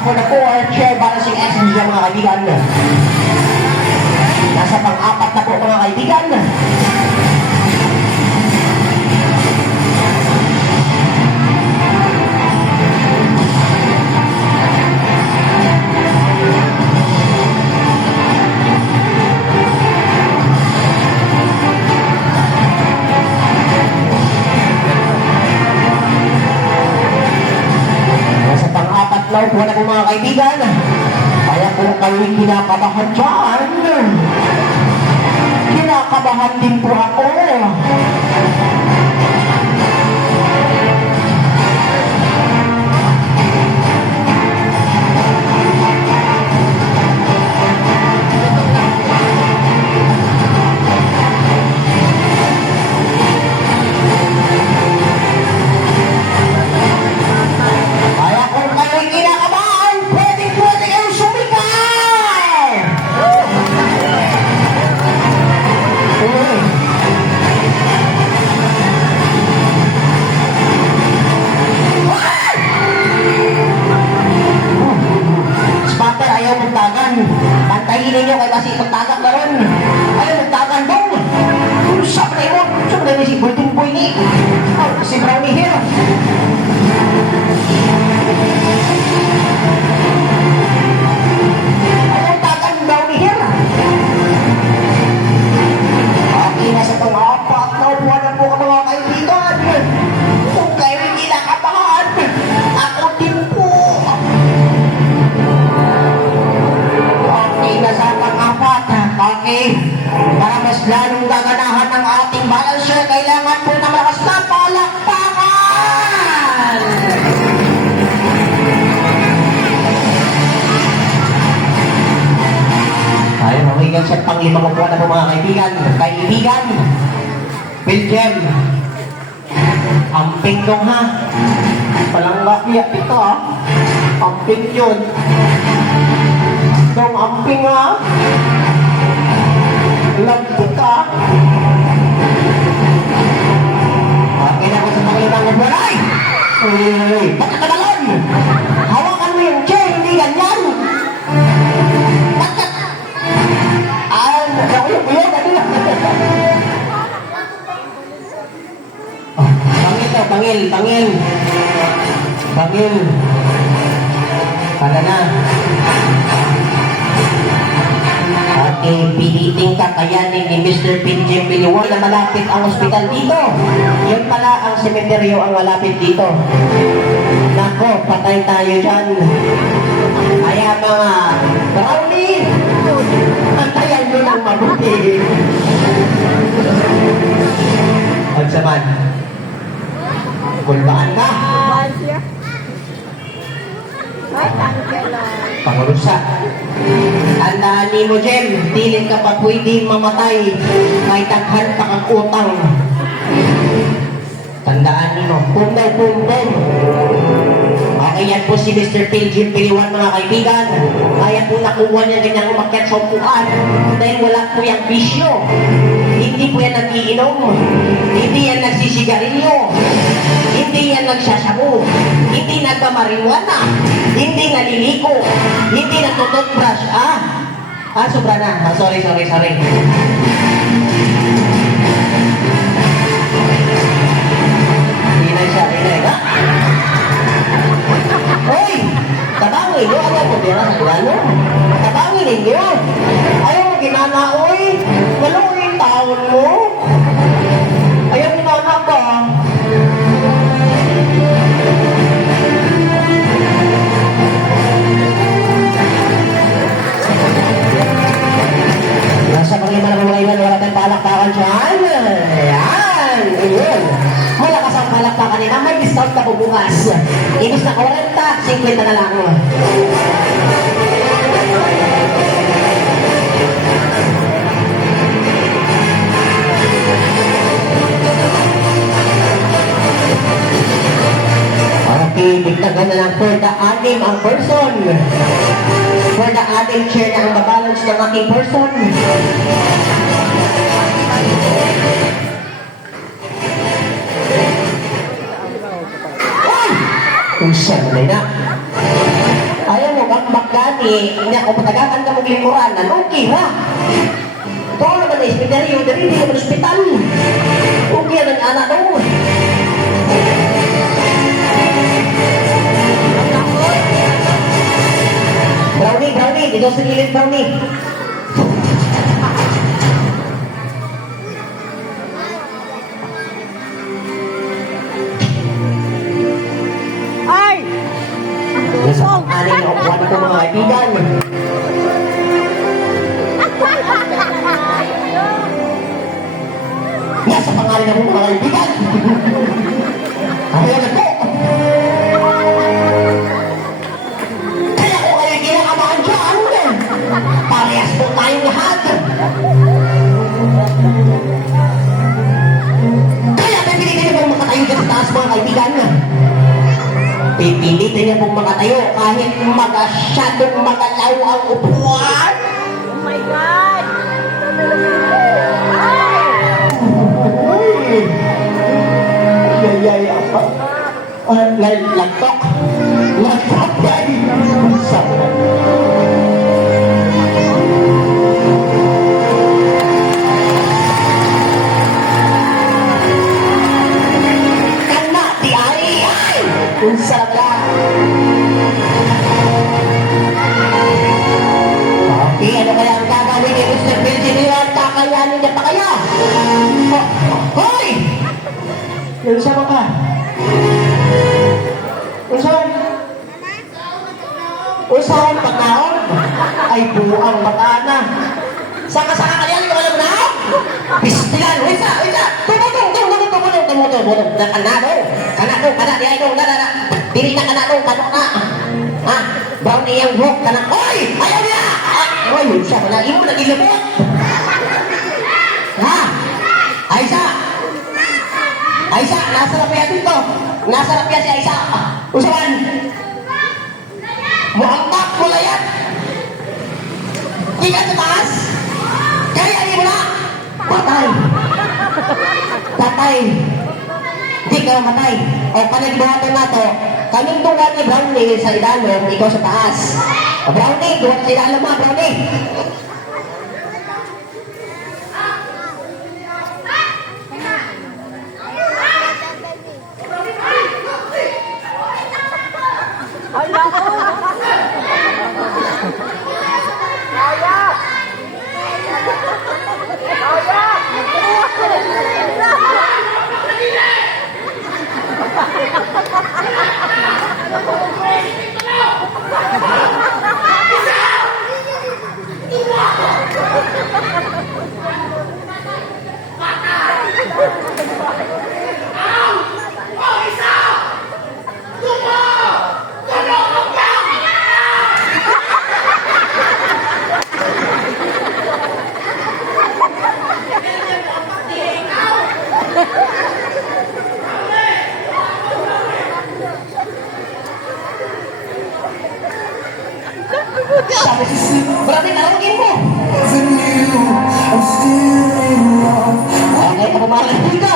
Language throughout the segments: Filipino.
for the 4 chair balancing exercise mga kaibigan. Nasa pang-apat na po mga kaibigan. Now po na po mga kaibigan, kaya po kayo'y kinakabahan dyan. Kinakabahan din po ako. Pantayin ninyo kay kasi pagtagak na ron. Ayaw magtagan daw. Saan na yun? Saan na yun si Golden Boy ni? Si Brownie Hill. Ayaw tagan Brownie Hill. Okay na sa pang-apat na upuan na po ka mga kaibigan. Kung kayo'y kinakabahan, ako din po. Sa pang-apat, okay, para mas lalong gaganahan ng ating balancer, kailangan po na malakas na palakpakan! Ayun, mahigan sa pang-limang upuan na po mga kaibigan. Kaibigan, Belgium, amping dong ha. Palang bakya ito ha. Amping yun. Dong amping ha. Lagpot ka. Okay na ko sa panglimang upuan. Ay! Uy! Ba't ka balon? Hawakan mo yung chair, hindi ganyan. Bakit? Ako yung buyan, ano na? Bangil. Para na. Okay, piliting kakayanin ni Mr. Pinjim Biliwar na malapit ang ospital dito. Yun pala ang sementeryo ang malapit dito. Nako, patay tayo dyan. Kaya mga Brownie, pantayan nyo ng mabuti. Pagsaman, kulbaan ka. Pangurusa. Tandaan mo, Jem, dili ka pa pwede mamatay. May taghan pa kang utang. Tandaan mo, pumdong. Okay, yan po si Mr. Pilgrim Piliwan mga kaibigan. Kaya po nakuha niya ganyang umakyat sa upuan dahil wala po yung bisyo. Hindi po yan nagiinom. Hindi yan nagsisigarilyo. Hindi yan nagsasabu. Hindi nagmamariwana. Hindi naliliko. Hindi natututbrush. Sobra na. Sorry. Hinay siya. Ha? Hoy! Tabangin nyo. Ayaw mo dira sa gano. Tabangin ninyo. Ayaw mo ginana, oy. Walong yung taon mo. Ayaw ginana ba? Nasa panglima na mga iwan, wala tayong palakpakan dyan. Ayan. Ayun. Malakas ang palakpakan nila. May discount ka po bukas. Ibig na 40, 50 na lang. Okay, bigtagan na lang for the anim ang person. For the anim chair na ang babalance ng aking person. Kung siyempre na. Ayan hindi ako patagatan ka mong likuran, okay ha? Ito naman na ispinaryo, dari hindi naman ospital. Okay ang anak mo. Brownie, dito sa gilid, Brownie. Ay! Nasa anin na upuan ko mga kaibigan. Nasa pangalan na po mga kaibigan. Kaya na po. Kaya ko kayo kinakabahan dyan. Parehas po tayong lahat. Kaya pipilitin niyo pong makatayo dyan sa taas mga kaibigan. Pipilitin niyo pong makatayo kahit magasyadong magalaw ang upuan. Oh my God! Ay, apa? Lantok. Lantok yan. Sama. Kana, di ay. Unsa ka? Okay, ano kaya ang gagawin ni Mr. Virginia? Kakayanin niya pa kaya? Hoy! Nagsama ka? Usahan pagkaon? Ay buang matana. Saka ka yan, yung alam na? Pistilan, wisa. Tumutong. Kanado, di ay dong, dili na kanado, na. Ha? Brownie yung buhok, Oy! Ayaw niya! Ay, siya na, imo nag-ilubot. Ha? Aisa, nasa rapya dito. Nasa rapya si Aisa. Usawan. Muangpak mo layat. Di ka sa taas. Kaya mo na. Patay. Di ka matay. O panagbuhatan na to. Kaming tuwan ni Brownie sa idalong, ikaw sa taas. Brownie, duwat sa idalong mo, Brownie. Hala ko! Kaya! Berarti tarungin mo. Ay, ako marah juga.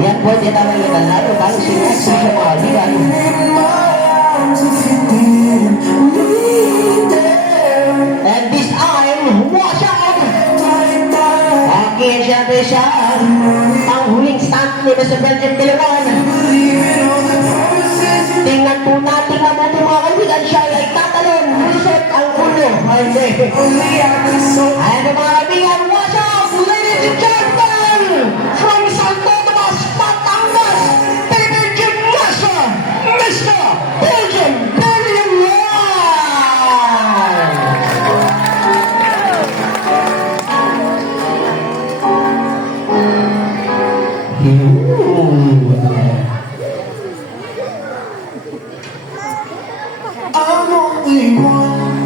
Yan po, dia tahu yang lalu baru sini sudah menghasilkan. And this time, watch out. Akin siya ang huling stand ni Mr. Belgium Pilawan. Tingnan po natin mabuti mga kaibigan, siya ay tatalon, lusot ang ulo. Ayan po mga kaibigan, watch out, ladies and gentlemen, from Santo Tomas, Batangas, Baby Gymnasta, Mr. Belgium Pilawan.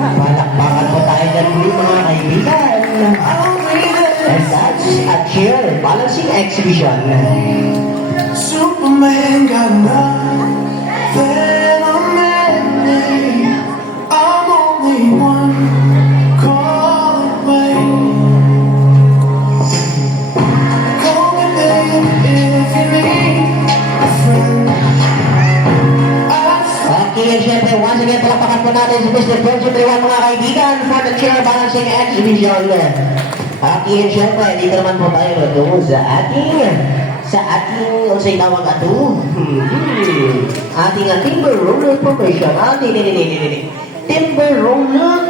Palakpakan po tayo dyan mga kaibigan. And that's a chair balancing exhibition. Superman got nothing on me. I'm only one call away. Call me, baby. Okay, and syempre, once again, palakpakan po natin si Mr. Benji Priwan, mga kaibigan, for the chair balancing exhibition. Okay, and syempre, dito naman po tayo doon sa ating, unsay tawag ato? Ating timber roller formation. Timber roller